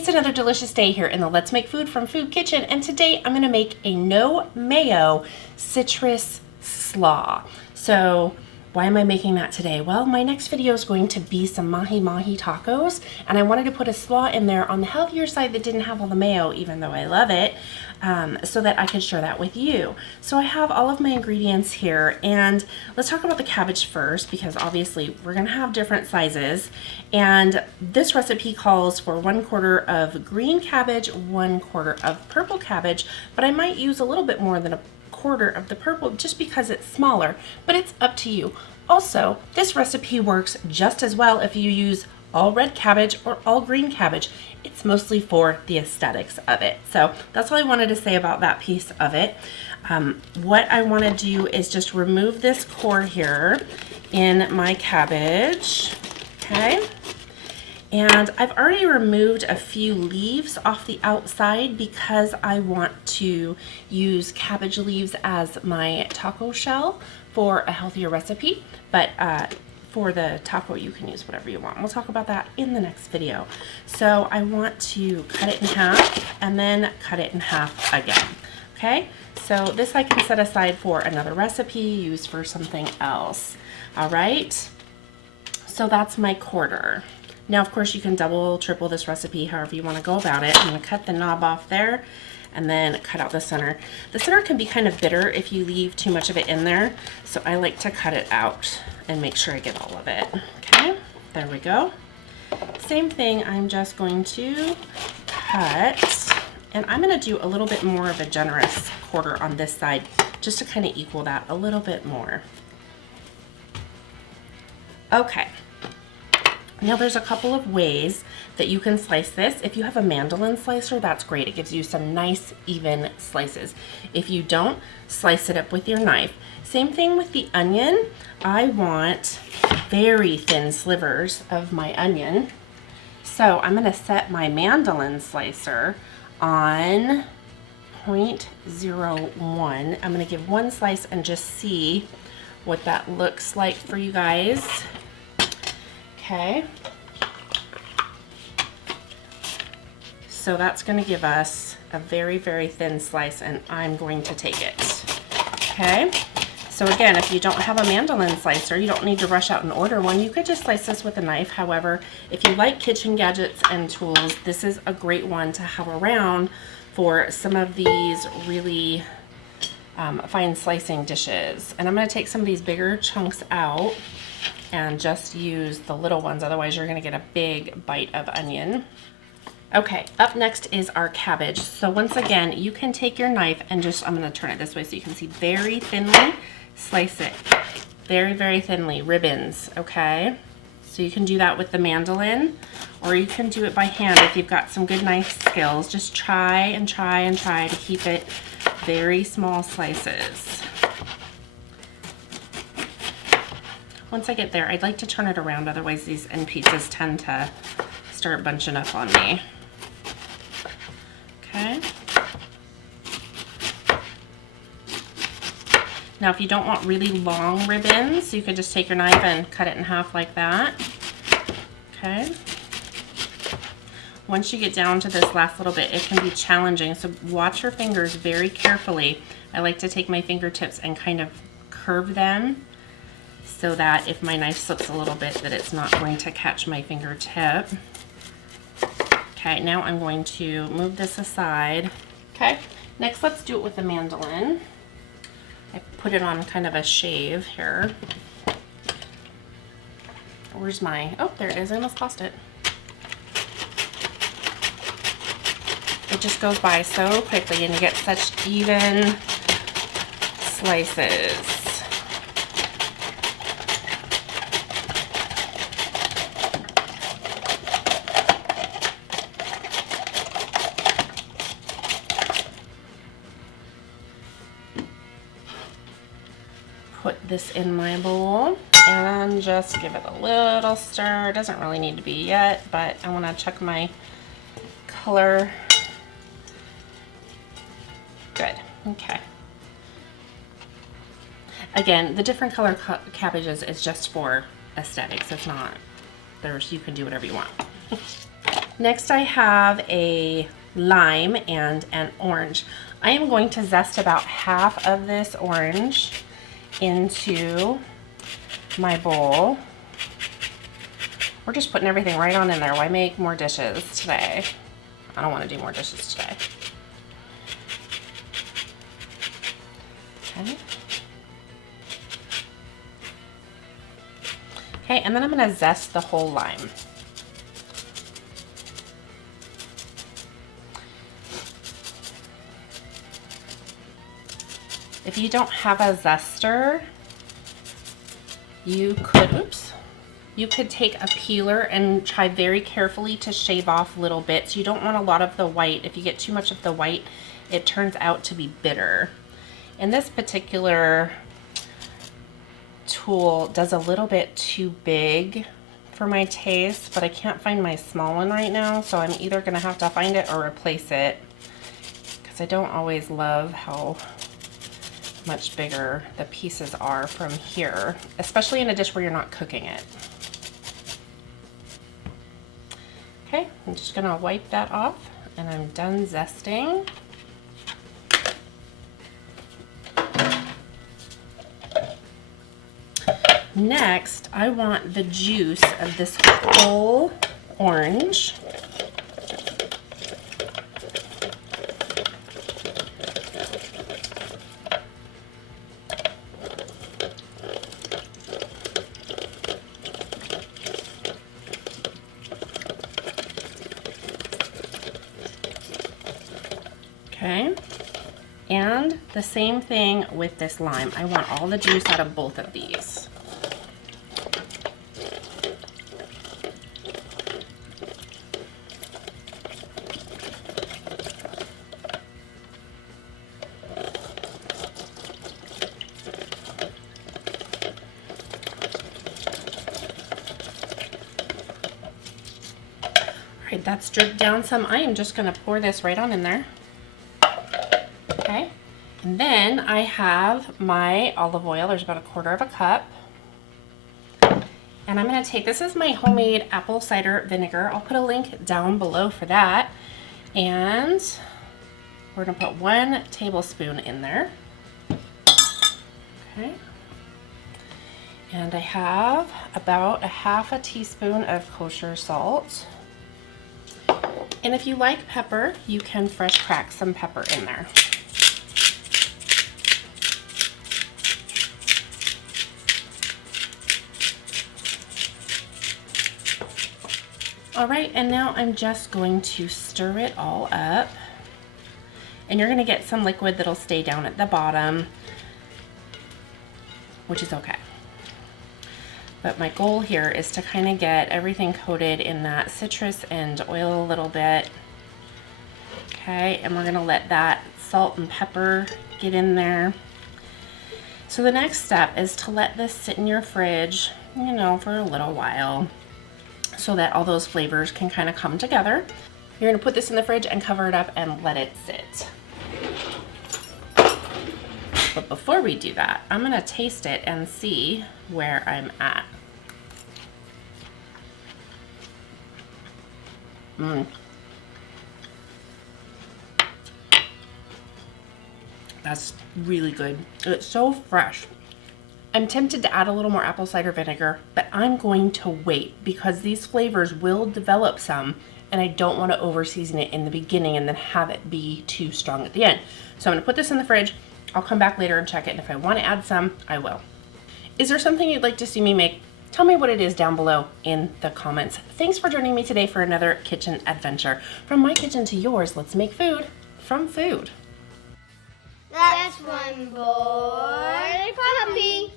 It's another delicious day here in the Let's Make Food from Food Kitchen, and today I'm going to make a no mayo citrus slaw. So why am I making that today? Well, my next video is going to be some mahi-mahi tacos, and I wanted to put a slaw in there on the healthier side that didn't have all the mayo, even though I love it, so that I could share that with you. So I have all of my ingredients here, and let's talk about the cabbage first, because obviously we're going to have different sizes, and this recipe calls for 1/4 of green cabbage, 1/4 of purple cabbage, but I might use a little bit more than a quarter of the purple just because it's smaller, but it's up to you. Also, this recipe works just as well if you use all red cabbage or all green cabbage. It's mostly for the aesthetics of it. So that's all I wanted to say about that piece of it. What I want to do is just remove this core here in my cabbage, okay? And I've already removed a few leaves off the outside because I want to use cabbage leaves as my taco shell for a healthier recipe. But for the taco, you can use whatever you want. We'll talk about that in the next video. So I want to cut it in half and then cut it in half again. Okay, so this I can set aside for another recipe, use for something else. All right, so that's my quarter. Now, of course, you can double, triple this recipe, however you want to go about it. I'm going to cut the knob off there and then cut out the center. The center can be kind of bitter if you leave too much of it in there, so I like to cut it out and make sure I get all of it. Okay, there we go. Same thing, I'm just going to cut, and I'm going to do a little bit more of a generous quarter on this side just to kind of equal that a little bit more. Okay. Now there's a couple of ways that you can slice this. If you have a mandolin slicer, that's great. It gives you some nice even slices. If you don't, slice it up with your knife. Same thing with the onion. I want very thin slivers of my onion. So I'm gonna set my mandolin slicer on 0.01. I'm gonna give one slice and just see what that looks like for you guys. Okay, so that's going to give us a very, very thin slice, and I'm going to take it. Okay, so again, if you don't have a mandolin slicer, you don't need to rush out and order one. You could just slice this with a knife. However, if you like kitchen gadgets and tools, this is a great one to have around for some of these really fine slicing dishes. And I'm going to take some of these bigger chunks out and just use the little ones, otherwise you're gonna get a big bite of onion. Okay, up next is our cabbage. So once again, you can take your knife and just, I'm gonna turn it this way so you can see, very thinly slice it. Very, very thinly, ribbons, okay? So you can do that with the mandolin, or you can do it by hand if you've got some good knife skills. Just try and try and try to keep it very small slices. Once I get there, I'd like to turn it around, otherwise these end pieces tend to start bunching up on me. Okay. Now, if you don't want really long ribbons, you could just take your knife and cut it in half like that. Okay. Once you get down to this last little bit, it can be challenging, so watch your fingers very carefully. I like to take my fingertips and kind of curve them, so that if my knife slips a little bit, that it's not going to catch my fingertip. Okay, now I'm going to move this aside. Okay, next let's do it with the mandolin. I put it on kind of a shave here. Where's my, oh, there it is, I almost lost it. It just goes by so quickly and you get such even slices. Put this in my bowl and just give it a little stir. It doesn't really need to be yet, but I want to check my color. Good. Okay. Again, the different color cabbages is just for aesthetics. It's not, you can do whatever you want. Next I have a lime and an orange. I am going to zest about half of this orange into my bowl. We're just putting everything right on in there. Why make more dishes today? I don't want to do more dishes today. Okay. Okay, and then I'm going to zest the whole lime. If you don't have a zester, you could take a peeler and try very carefully to shave off little bits. You don't want a lot of the white. If you get too much of the white, it turns out to be bitter. And this particular tool does a little bit too big for my taste, but I can't find my small one right now, so I'm either gonna have to find it or replace it, because I don't always love how much bigger the pieces are from here, especially in a dish where you're not cooking it. Okay, I'm just gonna wipe that off and I'm done zesting. Next, I want the juice of this whole orange. Okay, and the same thing with this lime. I want all the juice out of both of these. All right, that's dripped down some. I am just gonna pour this right on in there. Okay, and then I have my olive oil. There's about 1/4 cup. And I'm gonna take, this is my homemade apple cider vinegar. I'll put a link down below for that. And we're gonna put 1 tablespoon in there. Okay. And I have about 1/2 teaspoon of kosher salt. And if you like pepper, you can fresh crack some pepper in there. All right, and now I'm just going to stir it all up. And you're gonna get some liquid that'll stay down at the bottom, which is okay. But my goal here is to kind of get everything coated in that citrus and oil a little bit. Okay, and we're gonna let that salt and pepper get in there. So the next step is to let this sit in your fridge, you know, for a little while, so that all those flavors can kind of come together. You're gonna put this in the fridge and cover it up and let it sit. But before we do that, I'm gonna taste it and see where I'm at. That's really good. It's so fresh. I'm tempted to add a little more apple cider vinegar, but I'm going to wait because these flavors will develop some and I don't want to over season it in the beginning and then have it be too strong at the end. So I'm gonna put this in the fridge. I'll come back later and check it, and if I want to add some, I will. Is there something you'd like to see me make? Tell me what it is down below in the comments. Thanks for joining me today for another kitchen adventure. From my kitchen to yours, let's make food from food. That's one boy puppy.